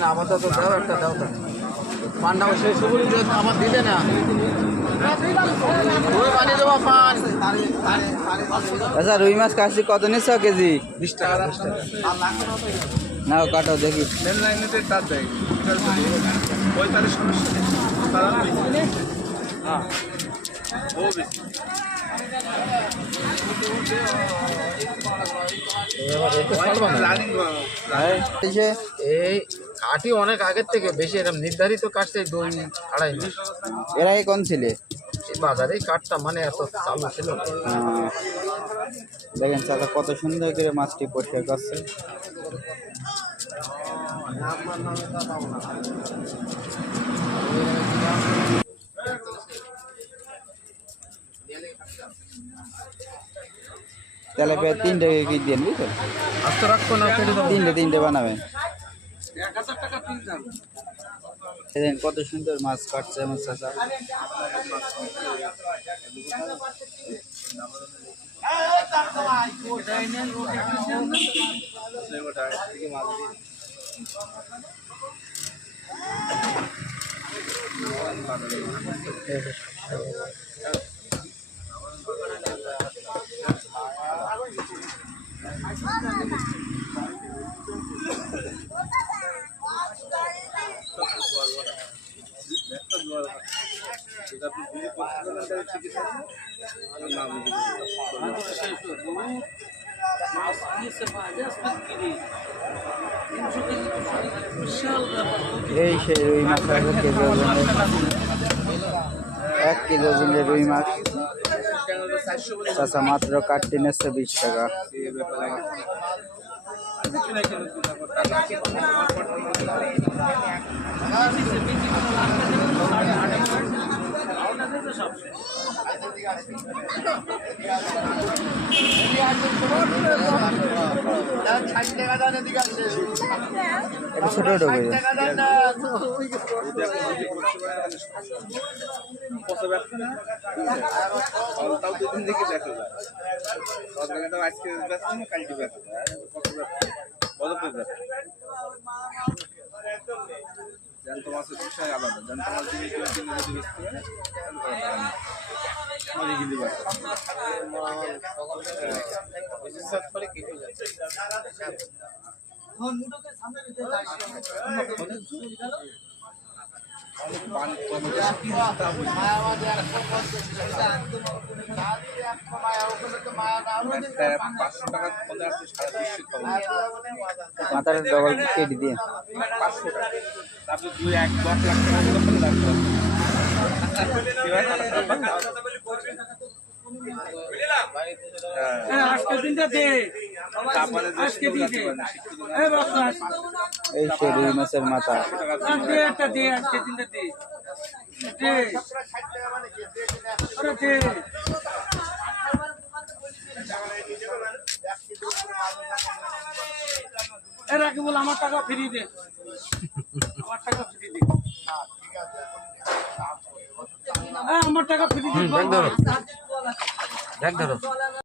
না আমার তো দাও একটা দাও তো পান্ডাও শেষ করে আমার দিলে না ওই বানিয়ে দেবো পান। আচ্ছা রুই মাছ কাশি কত নিচ্ছ কেজি? 20 টাকা নাও কাটো দেখি। এই কাঠি অনেক আগের থেকে বেশি এরকম নির্ধারিত কাটছে 2-2.5 মাস। এর আগে কোন ছিলে? এই বাজারেই কাঠটা মানে এত চালু ছিল না। দেখেন চাচা কত সুন্দর করে মাছটি পরিষ্কার করছে। তাহলে প্রায় 3 টাকা কেজি দেন বুঝলেন? আস্তে রাখবো না তিনটে বানাবেন। দেখেন কত সুন্দর মাছ কাটছে আমার চাচা। এই সেই রুই মাছ 1 কেজি ওজনের, 1 কেজি ওজনের রুই মাছ চাচা মাত্র কাটতে নিচ্ছে 20 টাকা। ছোট ডোবে জ্যান্ত মাছের বিষয় আলাদা। জ্যান্ত মাছ দিয়ে মাথার ডবল কেটে দিয়ে 500 টাকা, তারপরে 2-1 লাখ এই সেই রুই মাছের মাথা। রাকিবুল আমার টাকা ফিরিয়ে দে, আমার টাকা ফিরিয়ে দে, আমার টাকা ফিরিয়ে দে। দেখ ধরো